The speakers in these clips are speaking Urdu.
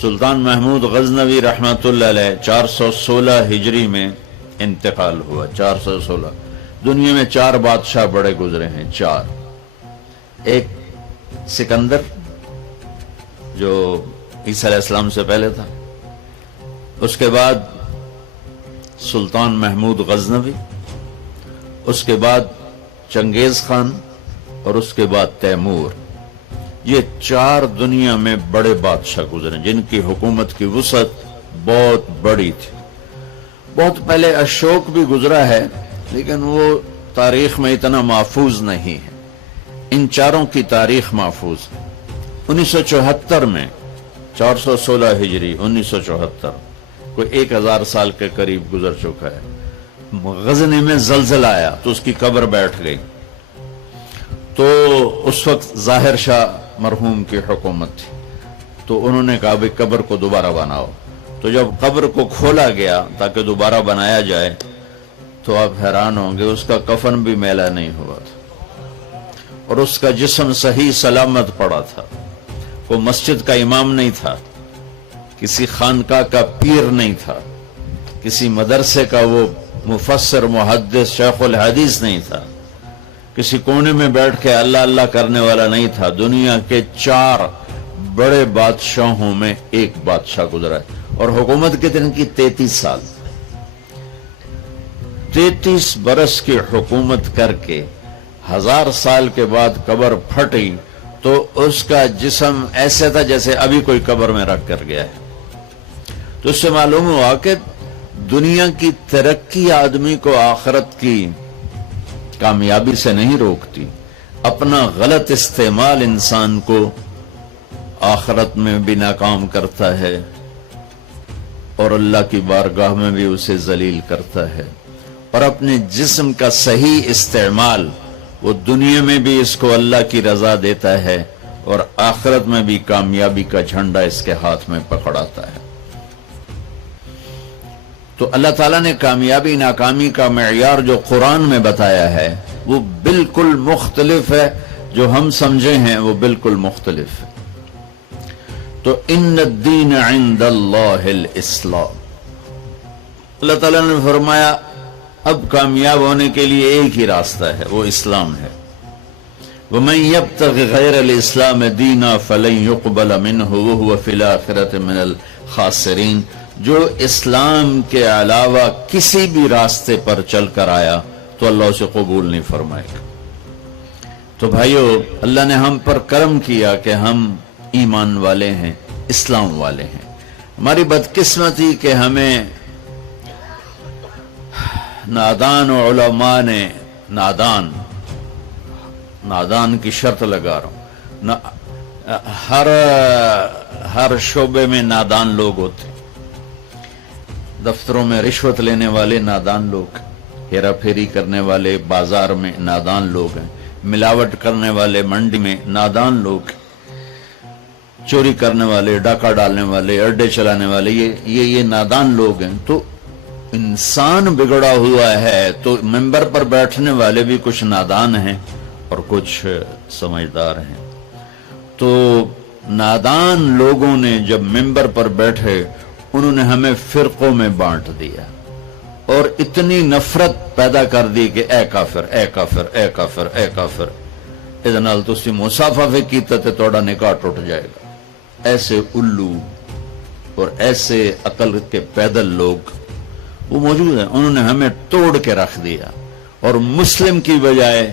سلطان محمود غزنوی رحمۃ اللہ علیہ 416 ہجری میں انتقال ہوا. 416. دنیا میں 4 بادشاہ بڑے گزرے ہیں. 4. ایک سکندر جو عیسیٰ علیہ السلام سے پہلے تھا، اس کے بعد سلطان محمود غزنوی، اس کے بعد چنگیز خان، اور اس کے بعد تیمور. یہ 4 دنیا میں بڑے بادشاہ گزرے جن کی حکومت کی وسعت بہت بڑی تھی. بہت پہلے اشوک بھی گزرا ہے لیکن وہ تاریخ میں اتنا محفوظ نہیں ہے. ان 4 کی تاریخ محفوظ ہے. 1974 میں 416 ہجری 1974 کوئی 1000 سال کے قریب گزر چکا ہے. غزنی میں زلزلہ آیا تو اس کی قبر بیٹھ گئی. تو اس وقت ظاہر شاہ مرحوم کی حکومت تھی، تو انہوں نے کہا بھئی قبر کو دوبارہ بناؤ. تو جب قبر کو کھولا گیا تاکہ دوبارہ بنایا جائے تو آپ حیران ہوں گے اس کا کفن بھی میلا نہیں ہوا تھا اور اس کا جسم صحیح سلامت پڑا تھا. وہ مسجد کا امام نہیں تھا، کسی خانقاہ کا پیر نہیں تھا، کسی مدرسے کا وہ مفسر محدث شیخ الحدیث نہیں تھا، کسی کونے میں بیٹھ کے اللہ اللہ کرنے والا نہیں تھا. دنیا کے 4 بڑے بادشاہوں میں ایک بادشاہ گزرا ہے. اور حکومت کتنے کی؟ 33 سال. 33 برس کی حکومت کر کے 1000 سال کے بعد قبر پھٹی تو اس کا جسم ایسے تھا جیسے ابھی کوئی قبر میں رکھ کر گیا ہے. تو اس سے معلوم ہوا کہ دنیا کی ترقی آدمی کو آخرت کی کامیابی سے نہیں روکتی. اپنا غلط استعمال انسان کو آخرت میں بھی ناکام کرتا ہے اور اللہ کی بارگاہ میں بھی اسے ذلیل کرتا ہے. اور اپنے جسم کا صحیح استعمال وہ دنیا میں بھی اس کو اللہ کی رضا دیتا ہے اور آخرت میں بھی کامیابی کا جھنڈا اس کے ہاتھ میں پکڑاتا ہے. تو اللہ تعالیٰ نے کامیابی ناکامی کا معیار جو قرآن میں بتایا ہے وہ بالکل مختلف ہے. جو ہم سمجھے ہیں وہ بالکل مختلف ہے. تو ان الدین عند اللہ الاسلام. اللہ تعالیٰ نے فرمایا اب کامیاب ہونے کے لیے ایک ہی راستہ ہے، وہ اسلام ہے. وَمَن يَبْتَغِ غَيْرَ الْإِسْلَامِ دِينًا فَلَن يُقْبَلَ مِنْهُ وَهُوَ فِي الْآخِرَةِ مِنَ الْخَاسِرِينَ. جو اسلام کے علاوہ کسی بھی راستے پر چل کر آیا تو اللہ اسے قبول نہیں فرمائے گا. تو بھائیو، اللہ نے ہم پر کرم کیا کہ ہم ایمان والے ہیں، اسلام والے ہیں. ہماری بدقسمتی کہ ہمیں نادان علماء نے نادان کی شرط لگا رہا ہوں، ہر شعبے میں نادان لوگ ہوتے ہیں. دفتروں میں رشوت لینے والے نادان لوگ، ہیرا پھیری کرنے والے بازار میں نادان لوگ ہیں، ملاوٹ کرنے والے منڈی میں نادان لوگ، چوری کرنے والے، ڈاکہ ڈالنے والے، اڈے چلانے والے، یہ نادان لوگ ہیں. تو انسان بگڑا ہوا ہے تو ممبر پر بیٹھنے والے بھی کچھ نادان ہیں اور کچھ سمجھدار ہیں. تو نادان لوگوں نے جب ممبر پر بیٹھے انہوں نے ہمیں فرقوں میں بانٹ دیا اور اتنی نفرت پیدا کر دی کہ اے کافر اے کافر اے کافر اے کافر. ادھر نال تسی مصافحہ کیتا تے توڑا نکاح ٹوٹ جائے گا. ایسے الو اور ایسے عقل کے پیدل لوگ وہ موجود ہیں. انہوں نے ہمیں توڑ کے رکھ دیا اور مسلم کی بجائے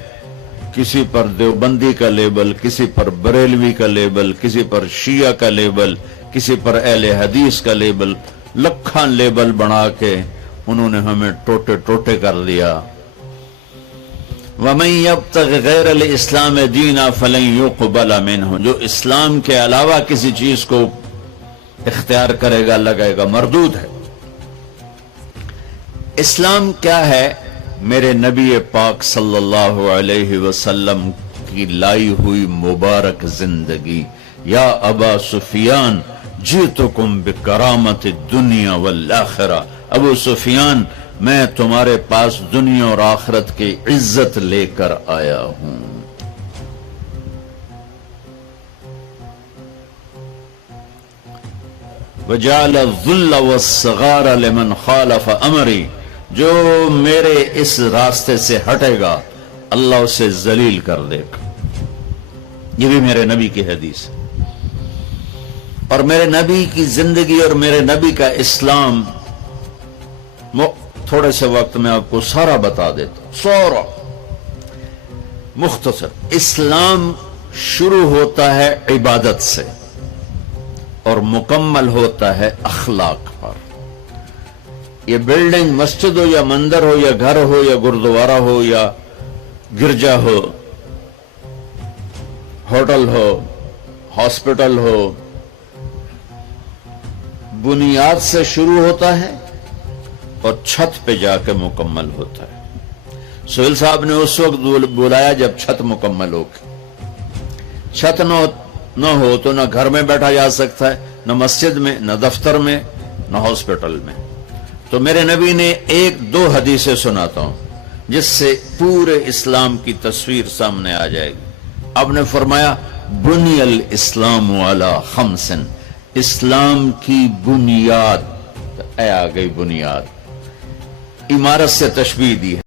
کسی پر دیوبندی کا لیبل، کسی پر بریلوی کا لیبل، کسی پر شیعہ کا لیبل، کسی پر اہل حدیث کا لیبل، لکھاں لیبل بنا کے انہوں نے ہمیں ٹوٹے ٹوٹے کر دیا. وَمَن يَبْتَغِ غَيْرَ الْإِسْلَامِ دِينًا فَلَن يُقْبَلَ مِنْهُ. جو اسلام کے علاوہ کسی چیز کو اختیار کرے گا لگائے گا مردود ہے. اسلام کیا ہے؟ میرے نبی پاک صلی اللہ علیہ وسلم کی لائی ہوئی مبارک زندگی. یا ابا سفیان جئتکم بکرامت الدنیا والآخرہ. ابو سفیان، میں تمہارے پاس دنیا اور آخرت کی عزت لے کر آیا ہوں. وجعل الذل والصغار لمن خالف امری، جو میرے اس راستے سے ہٹے گا اللہ اسے ذلیل کر دے گا. یہ بھی میرے نبی کی حدیث ہے. اور میرے نبی کی زندگی اور میرے نبی کا اسلام تھوڑے سے وقت میں آپ کو سارا بتا دیتا ہوں. سارا مختصر. اسلام شروع ہوتا ہے عبادت سے اور مکمل ہوتا ہے اخلاق پر. یہ بلڈنگ مسجد ہو یا مندر ہو یا گھر ہو یا گردوارہ ہو یا گرجا ہو، ہوٹل ہو، ہاسپٹل ہو، بنیاد سے شروع ہوتا ہے اور چھت پہ جا کے مکمل ہوتا ہے. سہیل صاحب نے اس وقت بلایا جب چھت مکمل ہو گئی. چھت نہ ہو تو نہ گھر میں بیٹھا جا سکتا ہے، نہ مسجد میں، نہ دفتر میں، نہ ہاسپٹل میں. تو میرے نبی نے ایک دو حدیثیں سناتا ہوں جس سے پورے اسلام کی تصویر سامنے آ جائے گی. آپ نے فرمایا بنی الاسلام علی خمس، اسلام کی بنیاد. آ گئی بنیاد. عمارت سے تشبیہ دی ہے.